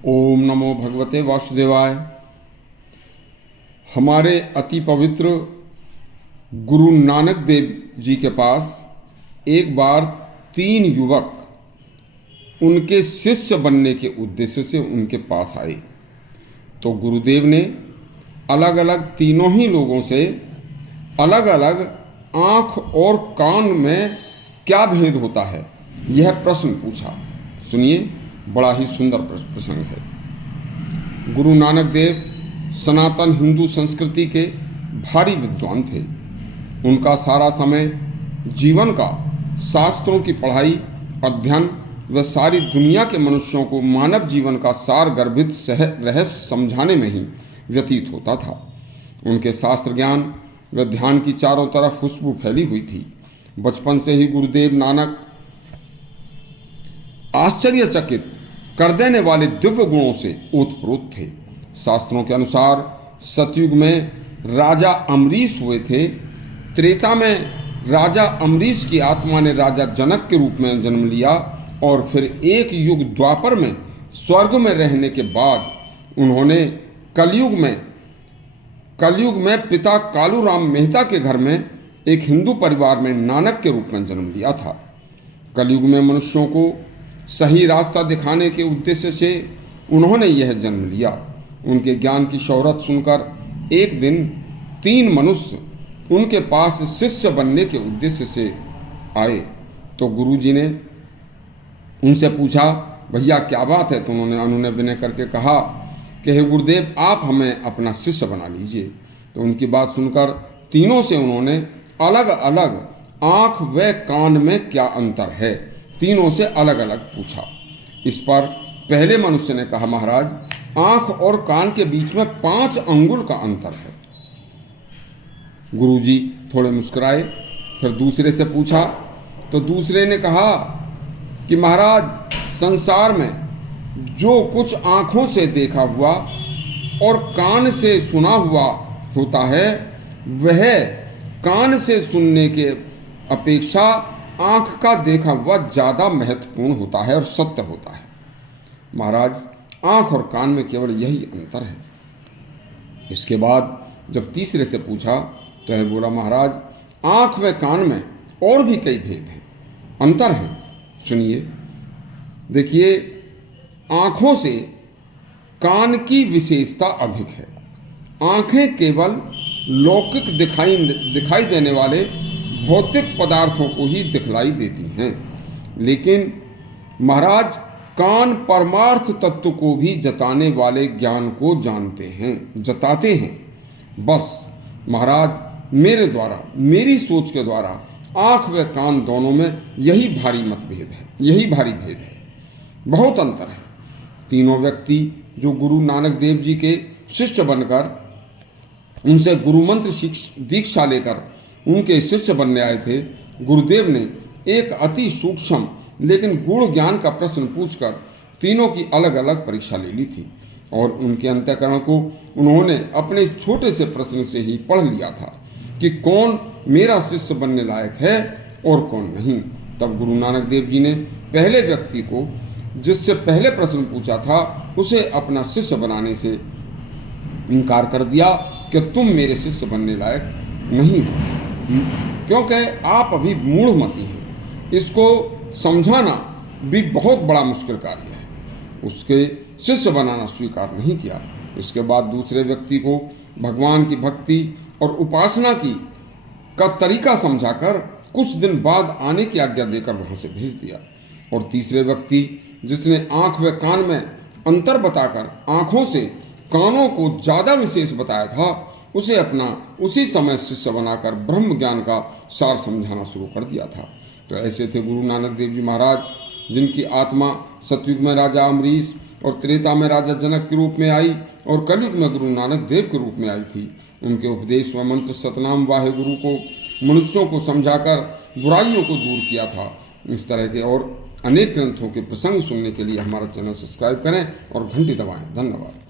ओम नमो भगवते वासुदेवाय। हमारे अति पवित्र गुरु नानक देव जी के पास एक बार 3 युवक उनके शिष्य बनने के उद्देश्य से उनके पास आए। तो गुरुदेव ने अलग अलग तीनों ही लोगों से अलग अलग आँख और कान में क्या भेद होता है यह प्रश्न पूछा। सुनिए, बड़ा ही सुंदर प्रसंग है। गुरु नानक देव सनातन हिंदू संस्कृति के भारी विद्वान थे। उनका सारा समय जीवन का शास्त्रों की पढ़ाई, अध्ययन व सारी दुनिया के मनुष्यों को मानव जीवन का सार गर्भित रहस्य समझाने में ही व्यतीत होता था। उनके शास्त्र ज्ञान व ध्यान की चारों तरफ खुशबू फैली हुई थी। बचपन से ही गुरुदेव नानक आश्चर्यचकित कर देने वाले दिव्य गुणों से ओतप्रोत थे। शास्त्रों के अनुसार सतयुग में राजा अम्बरीश हुए थे। त्रेता में राजा अम्बरीश की आत्मा ने राजा जनक के रूप में जन्म लिया और फिर एक युग द्वापर में स्वर्ग में रहने के बाद उन्होंने कलयुग में पिता कालूराम मेहता के घर में एक हिंदू परिवार में नानक के रूप में जन्म लिया था। कलयुग में मनुष्यों को सही रास्ता दिखाने के उद्देश्य से उन्होंने यह जन्म लिया। उनके ज्ञान की शोहरत सुनकर एक दिन 3 मनुष्य उनके पास शिष्य बनने के उद्देश्य से आए। तो गुरुजी ने उनसे पूछा, भैया क्या बात है? तो उन्होंने अनुनय विनय करके कहा कि हे गुरुदेव, आप हमें अपना शिष्य बना लीजिए। तो उनकी बात सुनकर तीनों से उन्होंने अलग अलग आँख व कान में क्या अंतर है तीनों से अलग अलग पूछा। इस पर पहले मनुष्य ने कहा, महाराज, आँख और कान के बीच में 5 अंगुल का अंतर है। गुरुजी थोड़े मुस्कुराए। फिर दूसरे से पूछा तो दूसरे ने कहा कि महाराज, संसार में जो कुछ आँखों से देखा हुआ और कान से सुना हुआ होता है वह कान से सुनने के अपेक्षा आँख का देखा हुआ ज़्यादा महत्वपूर्ण होता है और सत्य होता है। महाराज, आँख और कान में केवल यही अंतर है। इसके बाद जब तीसरे से पूछा तो यह बोला, महाराज, आँख व कान में और भी कई भेद हैं, अंतर है। सुनिए, देखिए, आँखों से कान की विशेषता अधिक है। आँखें केवल लौकिक दिखाई देने वाले भौतिक पदार्थों को ही दिखलाई देती हैं, लेकिन महाराज, कान परमार्थ तत्व को भी जताने वाले ज्ञान को जताते हैं। बस महाराज, मेरे द्वारा, मेरी सोच के द्वारा आँख व कान दोनों में यही भारी मतभेद है, यही भारी भेद है, बहुत अंतर है। तीनों व्यक्ति जो गुरु नानक देव जी के शिष्य बनकर उनसे गुरु मंत्र दीक्षा लेकर उनके शिष्य बनने आए थे, गुरुदेव ने एक अति सूक्ष्म लेकिन गूढ़ ज्ञान का प्रश्न पूछकर तीनों की अलग अलग परीक्षा ले ली थी और उनके अंतःकरण को उन्होंने अपने छोटे से प्रश्न से ही पढ़ लिया था कि कौन मेरा शिष्य बनने लायक है और कौन नहीं। तब गुरु नानक देव जी ने पहले व्यक्ति को, जिससे पहले प्रश्न पूछा था, उसे अपना शिष्य बनाने से इनकार कर दिया कि तुम मेरे शिष्य बनने लायक नहीं हो, क्योंकि आप अभी मूढ़मती हैं। इसको समझाना भी बहुत बड़ा मुश्किल कार्य है। उसके शिष्य बनाना स्वीकार नहीं किया। इसके बाद दूसरे व्यक्ति को भगवान की भक्ति और उपासना का तरीका समझाकर कुछ दिन बाद आने की आज्ञा देकर वहां से भेज दिया। और तीसरे व्यक्ति, जिसने आँख व कान में अंतर बताकर आँखों से कानों को ज्यादा विशेष बताया था, उसे अपना उसी समय शिष्य बनाकर ब्रह्म ज्ञान का सार समझाना शुरू कर दिया था। तो ऐसे थे गुरु नानक देव जी महाराज, जिनकी आत्मा सतयुग में राजा अम्बरीश और त्रेता में राजा जनक के रूप में आई और कलयुग में गुरु नानक देव के रूप में आई थी। उनके उपदेश व मंत्र सतनाम वाहे गुरु को मनुष्यों को समझाकर बुराइयों को दूर किया था। इस तरह के और अनेक ग्रंथों के प्रसंग सुनने के लिए हमारा चैनल सब्सक्राइब करें और घंटी दबाएं। धन्यवाद।